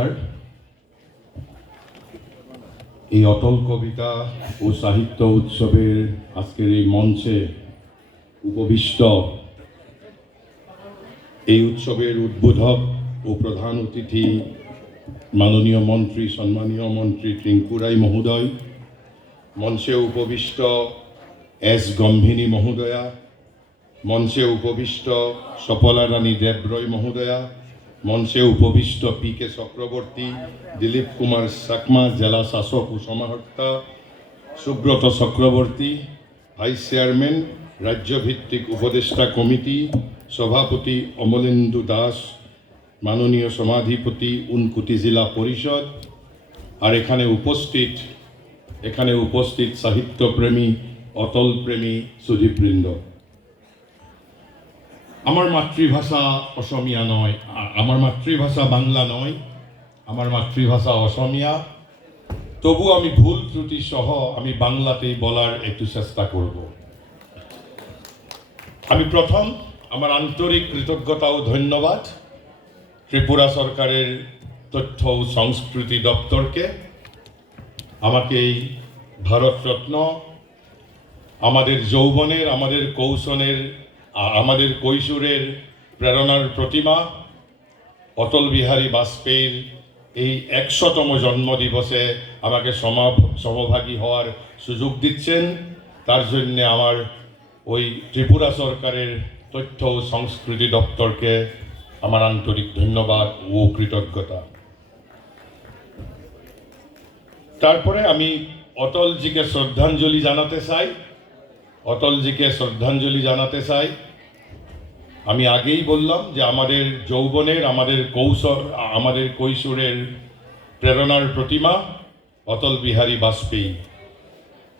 নমস্কার। এই অটল কবিতা ও সাহিত্য উৎসবের আজকের এই মঞ্চে উপবিষ্ট এই উৎসবের উদ্বোধক ও প্রধান অতিথি মাননীয় মন্ত্রী, সম্মানীয় মন্ত্রী টিঙ্কু রায় মহোদয়, মঞ্চে উপবিষ্ট এস গম্ভিনী মহোদয়া, মঞ্চে উপবিষ্ট সফলা রানী দেবরয় মহোদয়া, মঞ্চে উপবিষ্ট পি কে চক্রবর্তী, দিলীপ কুমার চাকমা জেলা শাসক ও সমাহর্তা, সুব্রত চক্রবর্তী ভাইস চেয়ারম্যান রাজ্যভিত্তিক উপদেষ্টা কমিটি, সভাপতি অমলেন্দু দাস, মাননীয় সমাধিপতি ঊনকোটি জেলা পরিষদ, আর এখানে উপস্থিত সাহিত্যপ্রেমী, অটল প্রেমী সুধীবৃন্দ। আমার মাতৃভাষা অসমীয়া নয়, আমার মাতৃভাষা বাংলা নয়, আমার মাতৃভাষা অসমীয়া। তবু আমি ভুল ত্রুটি সহ আমি বাংলাতেই বলার একটু চেষ্টা করব। আমি প্রথম আমার আন্তরিক কৃতজ্ঞতা ও ধন্যবাদ ত্রিপুরা সরকারের তথ্য ও সংস্কৃতি দপ্তরকে আমাকে এই ভারতরত্ন, আমাদের যৌবনের, আমাদের কৌশলের, আমাদের কৈশোরের প্রেরণার প্রতিমা অটল বিহারী বাজপেয়ীর এই 100তম জন্মদিবসে আমাকে সমভাগী হওয়ার সুযোগ দিচ্ছেন। তার জন্যে আমার ওই ত্রিপুরা সরকারের তথ্য ও সংস্কৃতি দপ্তরকে আমার আন্তরিক ধন্যবাদ ও কৃতজ্ঞতা। তারপরে আমি অটলজিকে শ্রদ্ধাঞ্জলি জানাতে চাই। আমি আগেই বললাম যে আমাদের যৌবনের, আমাদের কৈশোরের প্রেরণার প্রতিমা অটল বিহারী বাজপেয়ী,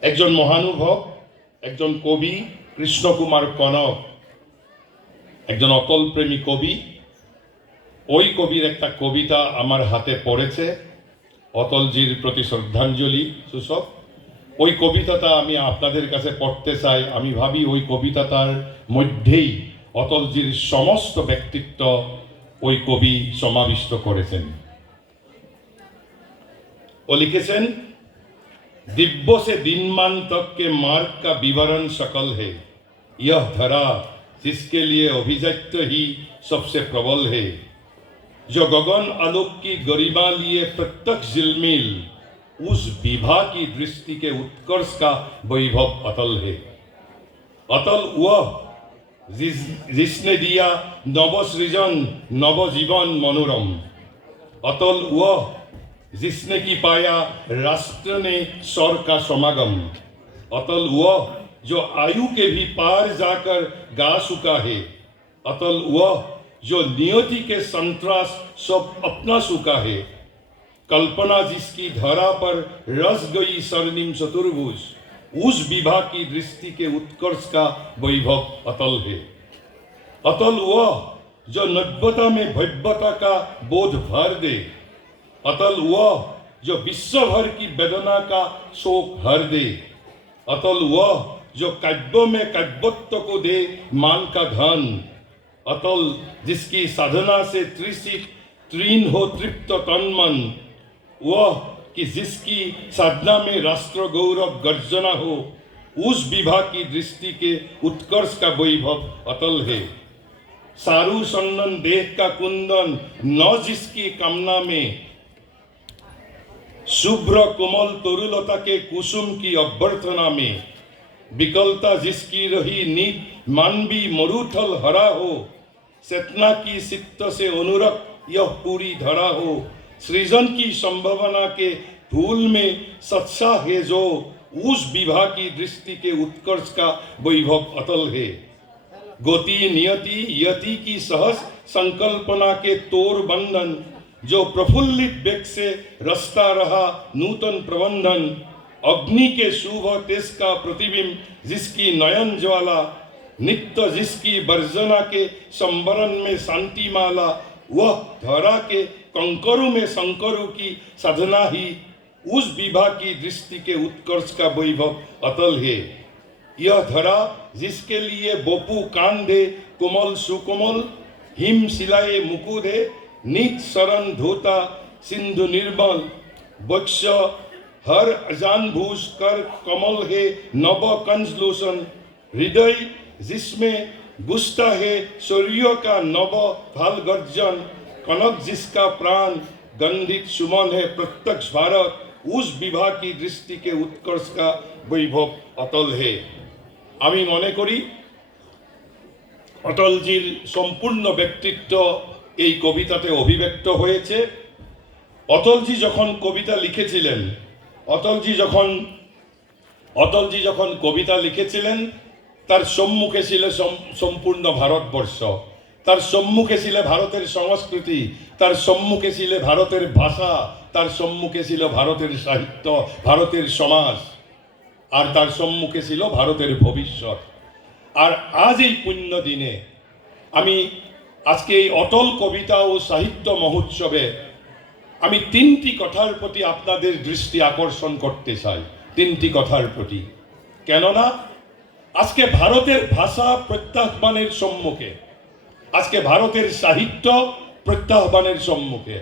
একজন মহানুভব, একজন কবি, কৃষ্ণকুমার কনক, একজন অটল প্রেমী কবি। ওই কবির একটা কবিতা আমার হাতে পড়েছে, অটলজির প্রতি শ্রদ্ধাঞ্জলি সূচক। ওই কবিতাটা আমি আপনাদের কাছে পড়তে চাই। আমি ভাবি ওই কবিতাটার মধ্যেই অটলজির সমস্ত ব্যক্তিত্ব ওই কবি সমাবিষ্ট করেছেন। ও লিখেছেন, दिव्य से दिनमान तक के मार्ग का विवरण सकल है, यह धरा जिसके लिए अभिजात्य ही सबसे प्रबल है, जो गगन आलोक की गरिमा लिए प्रत्यक्ष झिलमिल, उस विभा की दृष्टि के उत्कर्ष का वैभव अटल है। अटल वह जिसने दिया नवसृजन, नवजीवन मनोरम। अटल वह जिसने की पाया राष्ट्र ने स्वर का समागम। अटल वह जो आयु के भी पार जाकर गा चुका है। अटल वह जो नियति के संतरास सब अपना चुका है। कल्पना जिसकी धरा पर रस गई स्वर्णिम चतुर्भुज, उस विभा की दृष्टि के उत्कर्ष का वैभव अटल है। अटल वह जो नव्यता में भव्यता का बोध भर दे। अटल वह जो विश्व भर की वेदना का शोक हर दे। अटल वह जो काव्य में काव्यत्व को दे मान का धन। अटल जिसकी साधना से त्रीन हो तृप्त तन मन। वह कि जिसकी साधना में राष्ट्र गौरव गर्जना हो, उस विभा की दृष्टि के उत्कर्ष का वैभव अटल है। सारू सन्नन देह का कुंदन न जिसकी कामना में, शुभ्र कोमल तरुलता के कुसुम की अभ्यर्थना में, विकलता जिसकी रही नीत मानवी मरुथल हरा हो, चेतना की चित्त से अनुरक्त यह पूरी धरा हो, सृजन की संभावना के फूल में सत्सा है जो, उस विभा की दृष्टि के उत्कर्ष का वैभव अटल है। गति नियति यति की सहज संकल्पना के तोर बंधन, जो प्रफुल्लित वेग से रचता रहा नूतन प्रबंधन। अग्नि के शुभ तेज का प्रतिबिंब जिसकी नयन ज्वाला, नित्य जिसकी वर्जना के संवरण में शांति माला, वह धरा के कंकरों में शंकरों की साधना ही उस विभा की दृष्टि के उत्कर्ष का वैभव अटल है। यह धरा जिसके लिए बोपू कांधे कोमल सुकोमल, हिम सिलाए मुकुद है, नित शरण धोता सिंधु निर्मल वक्ष हर जानबूझ कर कमल है नव कंजलोसन हृदय जिसमें गुस्ता है सूर्य का नव भाल गर्जन कनक जिसका प्राण गंधित सुमन है प्रत्यक्ष भारत उस विभा की दृष्टि के उत्कर्ष का वैभव अटल है। আমি মনে করি অটলজির সম্পূর্ণ ব্যক্তিত্ব এই কবিতাতে অভিব্যক্ত হয়েছে। অটলজি যখন কবিতা লিখেছিলেন অটলজি যখন কবিতা লিখেছিলেন তার সম্মুখে ছিল সম্পূর্ণ ভারতবর্ষ, তার সম্মুখে ছিল ভারতের সংস্কৃতি, তার সম্মুখে ছিল ভারতের ভাষা, তার সম্মুখে ছিল ভারতের সাহিত্য, ভারতের সমাজ, আর তার সম্মুখে ছিল ভারতের ভবিষ্যৎ। আর আজ এই পুণ্য দিনে আমি আজকে এই অটল কবিতা ও সাহিত্য মহোৎসবে আমি তিনটি কথার প্রতি আপনাদের দৃষ্টি আকর্ষণ করতে চাই, তিনটি কথার প্রতি। কেননা আজকে ভারতের ভাষা প্রত্যাহ্বানের সম্মুখে, আজকে ভারতের সাহিত্য প্রত্যাহ্বানের সম্মুখে,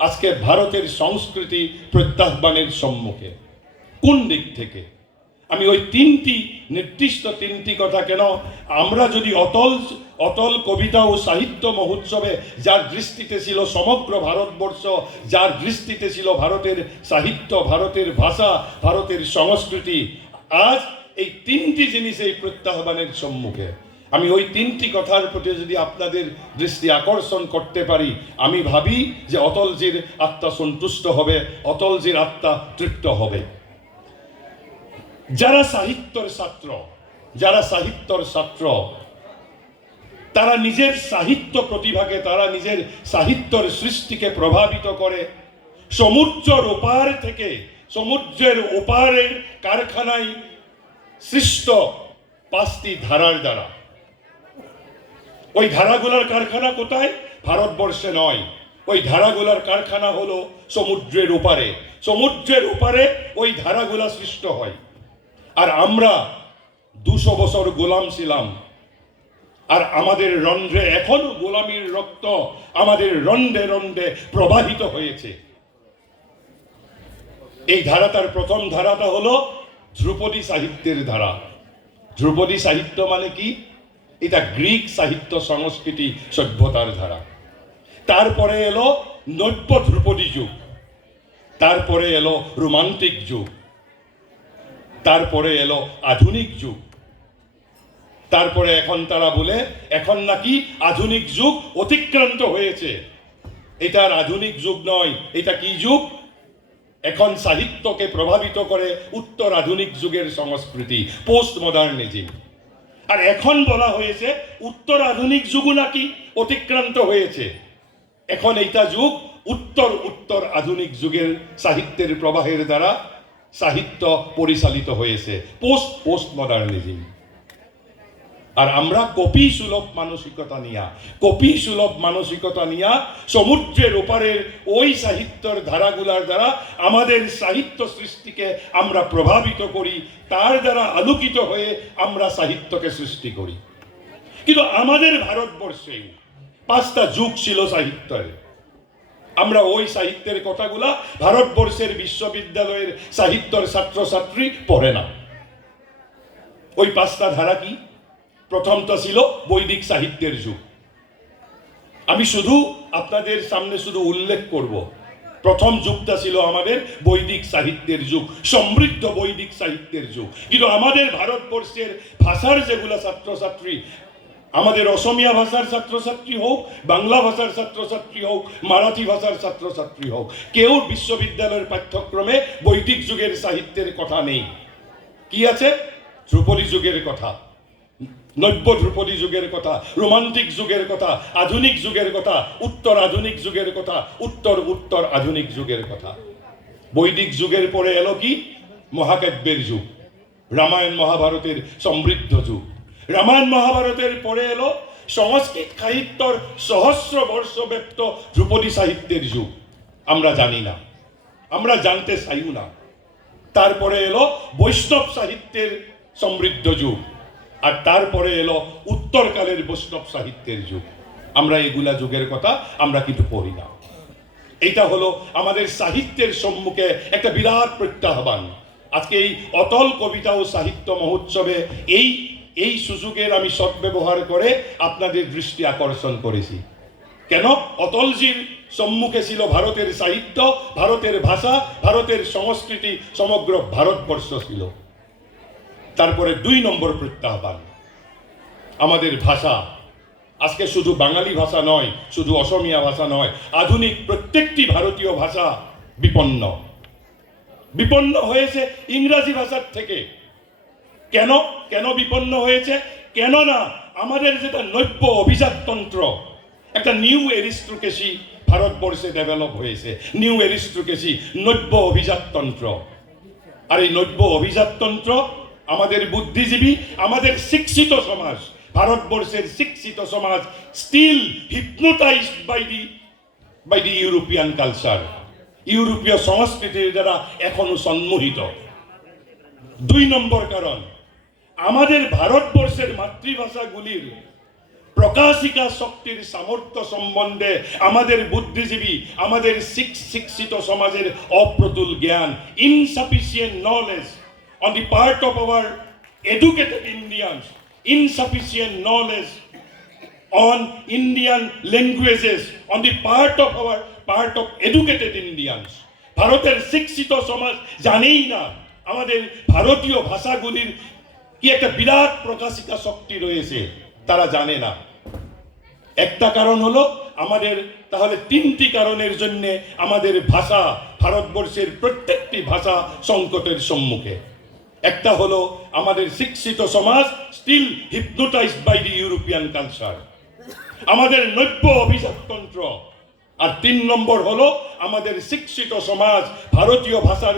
আজকে ভারতের সংস্কৃতি প্রত্যাহ্বানের সম্মুখে। কোন দিক থেকে? আমি ওই নির্দিষ্ট তিনটি কথা কেন আমরা যদি অটল কবিতা ও সাহিত্য মহোৎসবে যার দৃষ্টিতে ছিল সমগ্র ভারতবর্ষ, যার দৃষ্টিতে ছিল ভারতের সাহিত্য, ভারতের ভাষা, ভারতের সংস্কৃতি, আজ এই তিনটি জিনিস এই প্রত্যাহ্বানের সম্মুখে, আমি ওই তিনটি কথার প্রতি যদি আপনাদের দৃষ্টি আকর্ষণ করতে পারি, আমি ভাবি যে অটলজির আত্মা সন্তুষ্ট হবে, অটলজির আত্মা তৃপ্ত হবে। যারা সাহিত্যর ছাত্র তারা নিজের সাহিত্য প্রতিভাকে, তারা নিজের সাহিত্যর সৃষ্টিকে প্রভাবিত করে সমুদ্রের ওপার থেকে, সমুদ্রের ওপারের কারখানায় সৃষ্ট 5টি ধারার দ্বারা। ওই ধারাগুলার কারখানা কোথায়? ভারতবর্ষে নয়, ওই ধারাগুলার কারখানা হলো সমুদ্রের ওপারে। সমুদ্রের ওপারে ওই ধারাগুলা সৃষ্ট হয়। আর আমরা 200 বছর গোলাম ছিলাম, আর আমাদের রন্ধ্রে এখনো গোলামীর রক্ত আমাদের রন্ধ্রে রন্ধ্রে প্রবাহিত হয়েছে। এই ধারাটার প্রথম ধারাটা হলো ধ্রুপদী সাহিত্যের ধারা। ধ্রুপদী সাহিত্য মানে কি? এটা গ্রিক সাহিত্য সংস্কৃতি সভ্যতার ধারা। তারপরে এলো নব্য ধ্রুপদী যুগ, তারপরে এলো রোমান্টিক যুগ, তারপরে এলো আধুনিক যুগ, তারপরে এখন তারা বলে এখন নাকি আধুনিক যুগ অতিক্রান্ত হয়েছে। এটা আর আধুনিক যুগ নয়, এটা কি যুগ? এখন সাহিত্যকে প্রভাবিত করে উত্তর আধুনিক যুগের সংস্কৃতি, পোস্ট মডার্নিজম। আর এখন বলা হয়েছে উত্তর আধুনিক যুগও নাকি অতিক্রান্ত হয়েছে। এখন এইটা যুগ উত্তর আধুনিক যুগের সাহিত্যের প্রবাহের দ্বারা সাহিত্য পরিচালিত হয়েছে, পোস্ট মডার্নিজম। আর আমরা কপি সুলভ মানসিকতা নিয়া সমুদ্রের ওপারের ওই সাহিত্যের ধারাগুলার দ্বারা আমাদের সাহিত্য সৃষ্টিকে আমরা প্রভাবিত করি, তার দ্বারা আলোকিত হয়ে আমরা সাহিত্যকে সৃষ্টি করি। কিন্তু আমাদের ভারতবর্ষে 5টা যুগ ছিল সাহিত্যের। আমরা ওই সাহিত্যের কথাগুলা ভারতবর্ষের বিশ্ববিদ্যালয়ের সাহিত্যের ছাত্রছাত্রী পড়ে না। ওই 5টা ধারা কি? প্রথমটা ছিল বৈদিক সাহিত্যের যুগ। আমি শুধু আপনাদের সামনে শুধু উল্লেখ করব, প্রথম যুগটা ছিল আমাদের বৈদিক সাহিত্যের যুগ, সমৃদ্ধ বৈদিক সাহিত্যের যুগ। কিন্তু আমাদের ভারতবর্ষের ভাষার যেগুলা ছাত্রছাত্রী, আমাদের অসমিয়া ভাষার ছাত্রছাত্রী হোক, বাংলা ভাষার ছাত্রছাত্রী হোক, মারাঠি ভাষার ছাত্রছাত্রী হোক, কেউ বিশ্ববিদ্যালয়ের পাঠ্যক্রমে বৈদিক যুগের সাহিত্যের কথা নেই। কি আছে? ধ্রুপদী যুগের কথা, নব্য ধ্রুপদী যুগের কথা, রোমান্টিক যুগের কথা, আধুনিক যুগের কথা, উত্তর আধুনিক যুগের কথা, উত্তর আধুনিক যুগের কথা। বৈদিক যুগের পরে এলো কি? মহাকাব্যের যুগ, রামায়ণ মহাভারতের সমৃদ্ধ যুগ। রামায়ণ মহাভারতের পরে এলো সংস্কৃত সাহিত্যর সহস্র বর্ষ ব্যক্ত ধ্রুপদী সাহিত্যের যুগ। আমরা জানি না, আমরা জানতে চাইও না। তারপরে এলো বৈষ্ণব সাহিত্যের সমৃদ্ধ যুগ, আর তারপরে এলো উত্তরকালের বৈষ্ণব সাহিত্যের যুগ। আমরা এগুলা যুগের কথা আমরা কিন্তু পড়ি না। এটা হলো আমাদের সাহিত্যের সম্মুখে একটা বিরাট প্রত্যাহ্বান। আজকে এই অটল কবিতা ও সাহিত্য মহোৎসবে এই সুযোগের আমি সদ্ব্যবহার করে আপনাদের দৃষ্টি আকর্ষণ করেছি। কেন? অটলজির সম্মুখে ছিল ভারতের সাহিত্য, ভারতের ভাষা, ভারতের সংস্কৃতি, সমগ্র ভারতবর্ষ ছিল। তারপরে 2 নম্বর প্রত্যাহ্বান আমাদের ভাষা। আজকে শুধু বাঙালি ভাষা নয়, শুধু অসমিয়া ভাষা নয়, আধুনিক প্রত্যেকটি ভারতীয় ভাষা বিপন্ন হয়েছে ইংরাজি ভাষার থেকে। কেন বিপন্ন হয়েছে? কেননা আমাদের যেটা নব্য অভিজাততন্ত্র, একটা নিউ এরিস্টোক্রেসি ভারতবর্ষে ডেভেলপ হয়েছে। নিউ এরিস্টোক্রেসি, নব্য অভিজাততন্ত্র। আর এই নব্য অভিজাততন্ত্র আমাদের বুদ্ধিজীবী, আমাদের শিক্ষিত সমাজ, ভারতবর্ষের শিক্ষিত সমাজ still hypnotized by the European culture, ইউরোপীয় সংস্কৃতির দ্বারা এখনো সম্মোহিত। 2 নম্বর কারণ, আমাদের ভারতবর্ষের মাতৃভাষাগুলির প্রকাশিকা শক্তির সামর্থ্য সম্বন্ধে আমাদের বুদ্ধিজীবী, আমাদের শিক্ষিত সমাজের অপ্রতুল জ্ঞান, insufficient knowledge on the part of our educated Indians, insufficient knowledge on Indian languages on the part of educated Indians. ভারতের শিক্ষিত সমাজ জানেই না আমাদের ভারতীয় ভাষাগুলির কি একটা বিরাট প্রকাশিকা শক্তি রয়েছে, তারা জানে না। একটা কারণ হলো আমাদের, তাহলে 3টি কারণের জন্য আমাদের ভাষা, ভারতবর্ষের প্রত্যেকটি ভাষা সংকটের সম্মুখে। একটা হলো আমাদের শিক্ষিত সমাজ still hypnotized by the European culture, আমাদের নব্য অভিজাততন্ত্র। আর 3 নম্বর হলো আমাদের শিক্ষিত সমাজ ভারতীয় ভাষার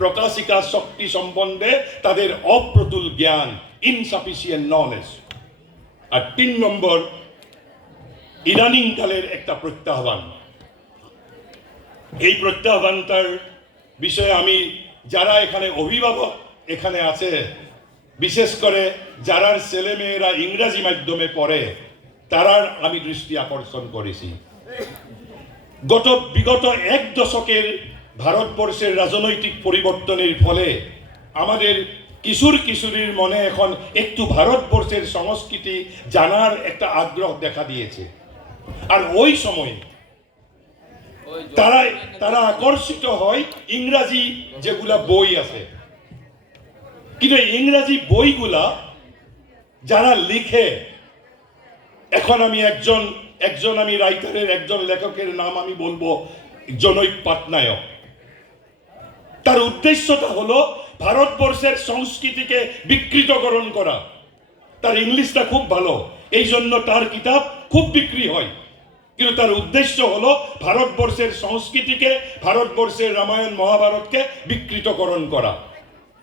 প্রকাশিকা শক্তি সম্বন্ধে তাদের অপ্রতুল জ্ঞান, ইনসাফিসিয়েন্ট নলেজ। আর 3 নম্বর ইদানিং কালের একটা প্রত্যাহ্বান। এই প্রত্যাহ্বানটার বিষয়ে আমি, যারা এখানে অভিভাবক এখানে আছে, বিশেষ করে যারা ছেলেমেয়েরা ইংরাজি মাধ্যমে পড়ে, তারার আমি দৃষ্টি আকর্ষণ করেছি। বিগত 1 দশকের ভারতবর্ষের রাজনৈতিক পরিবর্তনের ফলে আমাদের কিশোরীর মনে এখন একটু ভারতবর্ষের সংস্কৃতি জানার একটা আগ্রহ দেখা দিয়েছে। আর ওই সময় তারা আকর্ষিত হয় ইংরাজি যেগুলা বই আছে। কিন্তু ইংরাজি বইগুলা যারা লিখে, এখন আমি একজন আমি রাইটারের, একজন লেখকের নাম আমি বলবো, জনৈক পাটনায়ক। তার উদ্দেশ্যটা হলো ভারতবর্ষের সংস্কৃতিকে বিকৃতকরণ করা। তার ইংলিশটা খুব ভালো, এই জন্য তার কিতাব খুব বিক্রি হয়। কিন্তু তার উদ্দেশ্য হলো ভারতবর্ষের সংস্কৃতিকে, ভারতবর্ষের রামায়ণ মহাভারতকে বিকৃতকরণ করা।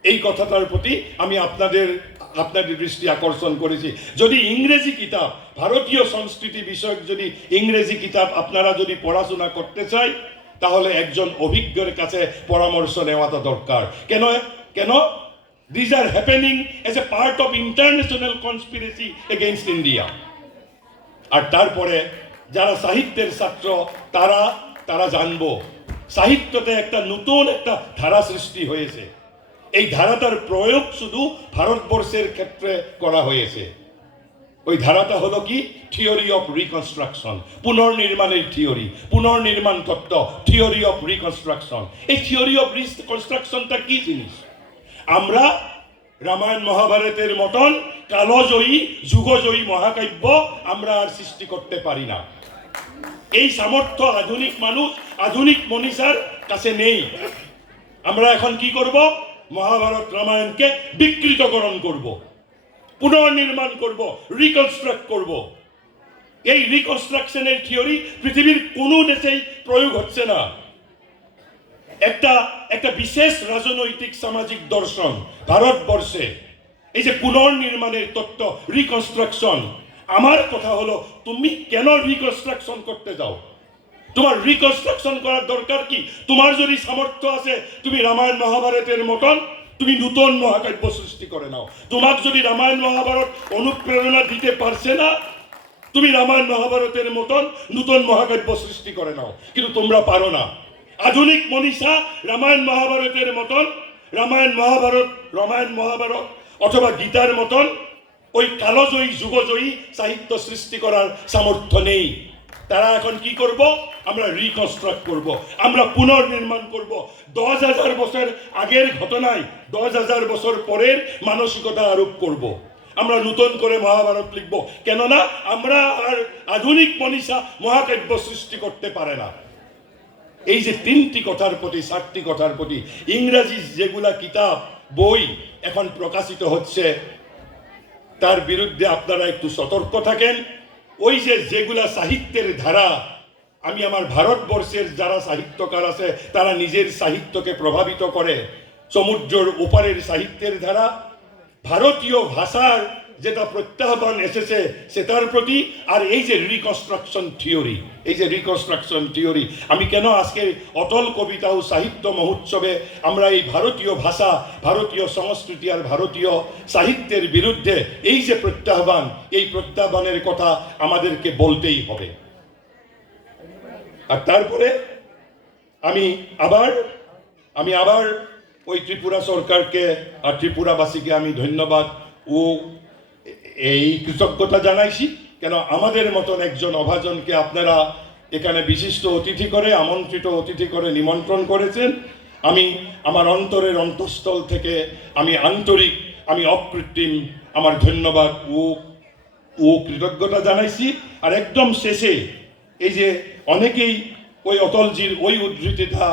এই কথাটার প্রতি আমি আপনাদের দৃষ্টি আকর্ষণ করেছি। যদি ইংরেজি কিতাব, ভারতীয় সংস্কৃতি বিষয়ক যদি ইংরেজি কিতাব আপনারা যদি পড়াশোনা করতে চাই, তাহলে একজন অভিজ্ঞের কাছে পরামর্শ নেওয়াটা দরকার। কেন? These are happening as a part of international conspiracy against India. আর তারপরে যারা সাহিত্যের ছাত্র, তারা জানবো সাহিত্যতে একটা নতুন একটা ধারা সৃষ্টি হয়েছে। এই ধারাটার প্রয়োগ শুধু ভারতবর্ষের ক্ষেত্রে করা হয়েছে। ওই ধারাটা হলো কি? থিওরি অফ রিকনস্ট্রাকশন, পুনর্নির্মাণের থিওরি, পুনর্নির্মাণ তত্ত্ব, থিওরি অফ রিকনস্ট্রাকশন। এই থিওরি অফ রিকনস্ট্রাকশনটা কি জিনিস? আমরা রামায়ণ মহাভারতের মতন কালজয়ী, যুগজয়ী মহাকাব্য আমরা আর সৃষ্টি করতে পারি না। এই সামর্থ্য আধুনিক মানুষ, আধুনিক মনীষার কাছে নেই। আমরা এখন কি করব? মহাভারত রামায়ণকে বিকৃতকরণ করব, পুনর্নির্মাণ করব, রিকনস্ট্রাক্ট করব। এই রিকনস্ট্রাকশনের থিওরি পৃথিবীর কোনো দেশেই প্রয়োগ হচ্ছে না। একটা বিশেষ রাজনৈতিক সামাজিক দর্শন ভারতবর্ষে, এই যে পুনর্নির্মাণের তত্ত্ব, রিকনস্ট্রাকশন। আমার কথা হলো, তুমি কেন রিকনস্ট্রাকশন করতে যাও? তোমার রিকনস্ট্রাকশন করার দরকার কি? তোমার যদি সামর্থ্য আছে, তুমি রামায়ণ মহাভারতের মতন তুমি নূতন মহাকাব্য সৃষ্টি করে নাও। তোমার যদি রামায়ণ মহাভারত অনুপ্রেরণা দিতে পারছে না, তুমি রামায়ণ মহাভারতের মতন নূতন মহাকাব্য সৃষ্টি করে নাও, কিন্তু তোমরা পারো না। আধুনিক মনীষা রামায়ণ মহাভারতের মতন রামায়ণ মহাভারত অথবা গীতার মতন ওই কালজয়ী যুগজয়ী সাহিত্য সৃষ্টি করার সামর্থ্য নেই। তারা এখন কি করব? আমরা রিকনস্ট্রাক্ট করব, আমরা পুনর্নির্মাণ করব। 10,000 বছর আগের ঘটনায় 10,000 বছর পরের মানসিকতা আরোপ করব। আমরা নতুন করে মহাভারত লিখব, কেননা আমরা আর আধুনিক মনীষা মহাকাব্য সৃষ্টি করতে পারে না। এই যে 3টি কথার প্রতি 7টি কথার প্রতি ইংরেজি যেগুলা কিতাব বই এখন প্রকাশিত হচ্ছে, তার বিরুদ্ধে আপনারা একটু সতর্ক থাকেন। ওই যে যেগুলা সাহিত্যের ধারা, আমি আমার ভারতবর্ষের যারা সাহিত্যকার আছে তারা নিজের সাহিত্যকে প্রভাবিত করে, সমুদ্রের ওপারের সাহিত্যের ধারা, ভারতীয় ভাষার যেটা প্রত্যাহ্বান এসেছে সেটার প্রতি, আর এই যে রিকনস্ট্রাকশন থিওরি, আমি কেন আজকে অটল কবিতা ও সাহিত্য মহোৎসবে আমরা এই ভারতীয় ভাষা, ভারতীয় সংস্কৃতি আর ভারতীয় সাহিত্যের বিরুদ্ধে এই যে প্রত্যাহ্বান, এই প্রত্যাহ্বানের কথা আমাদেরকে বলতেই হবে। আর তারপরে আমি আবার ওই ত্রিপুরা সরকারকে আর ত্রিপুরাবাসীকে আমি ধন্যবাদ ও এই কৃতজ্ঞতা জানাইছি, কেন আমাদের মতন একজন অভাজনকে আপনারা এখানে বিশিষ্ট অতিথি করে, আমন্ত্রিত অতিথি করে নিমন্ত্রণ করেছেন। আমি আমার অন্তরের অন্তঃস্থল থেকে আমি আন্তরিক, আমি অকৃত্রিম আমার ধন্যবাদ ও কৃতজ্ঞতা জানাইছি। আর একদম শেষে এই যে অনেকেই ওই অটলজির ওই উদ্ধৃতিটা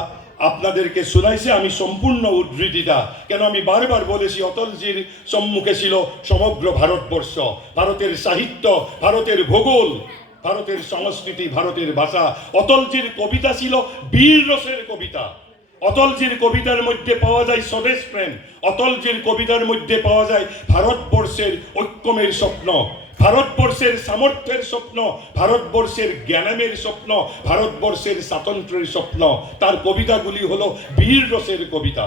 আপনাদেরকে শোনাইছে, আমি সম্পূর্ণ উদ্ধৃতিটা, কেন আমি বারবার বলেছি অটলজির সম্মুখে ছিল সমগ্র ভারতবর্ষ, ভারতের সাহিত্য, ভারতের ভূগোল, ভারতের সংস্কৃতি, ভারতের ভাষা। অটলজির কবিতা ছিল বীর রসের কবিতা। অটলজির কবিতার মধ্যে পাওয়া যায় স্বদেশ প্রেম, অটলজির কবিতার মধ্যে পাওয়া যায় ভারতবর্ষের ঐক্যমের স্বপ্ন, ভারতবর্ষের সামর্থ্যের স্বপ্ন, ভারতবর্ষের জ্ঞানের স্বপ্ন, ভারতবর্ষের স্বাতন্ত্র্যের স্বপ্ন। তার কবিতাগুলি হলো বীর রসের কবিতা।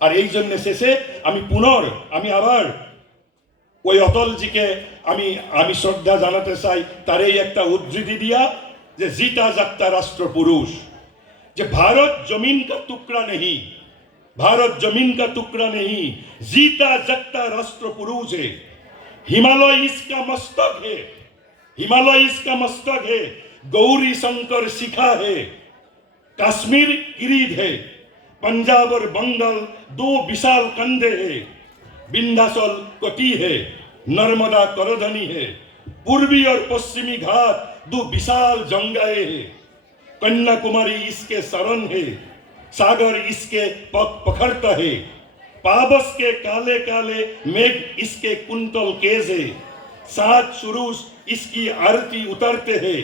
আর এই জন্য শেষে আমি আবার ওই অটলজিকে আমি শ্রদ্ধা জানাতে চাই, তার এই একটা উদ্ধৃতি দিয়া, যে জিতা জাগতা রাষ্ট্র পুরুষ, যে भारत जमीन का टुकड़ा नहीं, जीता जगता राष्ट्र पुरुष है। हिमालय इसका मस्तक है, गौरी शंकर शिखा है, कश्मीर किरीट है, पंजाब और बंगाल 2 विशाल कंधे है, विंध्याचल कटी है, नर्मदा करधनी है, पूर्वी और पश्चिमी घाट 2 विशाल जंगाए है, कन्याकुमारी इसके शरण है, सागर इसके पग पकड़ता है, पाबस के काले काले मेघ इसके कुंतल केस है, 7 सुरूज इसकी आरती उतारते हैं।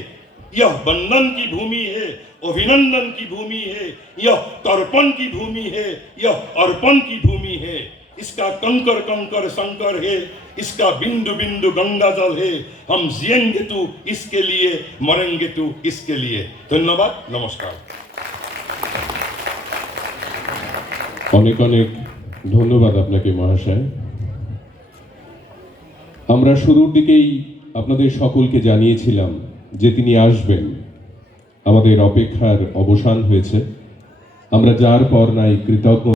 यह बंधन की भूमि है, अभिनंदन की भूमि है, यह तर्पण की भूमि है, यह अर्पण की भूमि है। इसका कंकर कंकर शंकर है, इसका बिंदु बिंदु गंगा जल है। हम जिएंगे तो इसके लिए, मरेंगे तो इसके लिए। धन्यवाद, नमस्कार। অনেক অনেক ধন্যবাদ আপনাকে মহাশয়। আমরা শুরুর দিকেই আপনাদের সকলকে জানিয়েছিলাম যে তিনি আসবেন, আমাদের অপেক্ষার অবসান হয়েছে। আমরা যার পর নাই কৃতজ্ঞ।